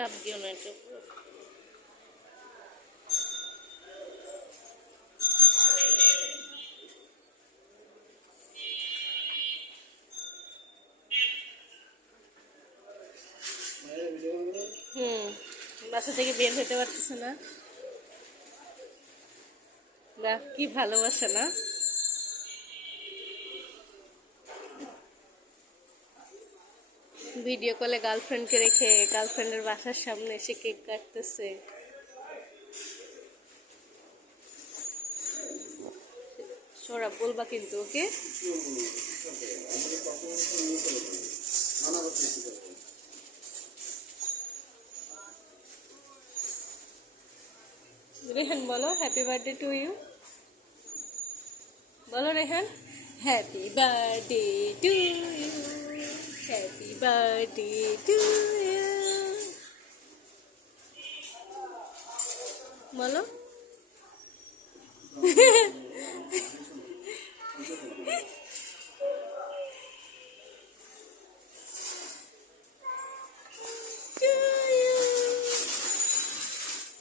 চাপ দিও না একটু। বাসা থেকে বের হতে পারতেছে না। না কি ভালোবাসে না। ভিডিও কলে গার্লফ্রেন্ডকে রেখে গার্লফ্রেন্ডের বাসার সামনে এসে কেক কাটতেছে। সোরা বলবা কিন্তু ওকে। রেহান বলো হ্যাপি বার্থডে টু ইউ। বলো Rehan happy birthday to you, happy birthday to you. বলো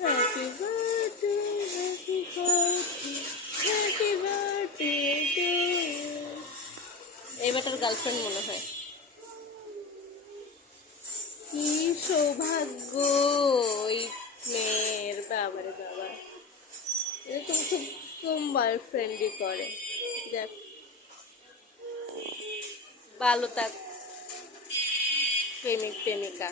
happy birthday, happy birthday, happy birthday to you. এই বেটার গার্লফ্রেন্ড মনে হয়। কি সৌভাগ্য ওই মেয়ের, বাবারে বাবা, এরকম খুব কম বয়ফ্রেন্ডই করে। দেখ ভালো থাক প্রেমিক প্রেমিকা।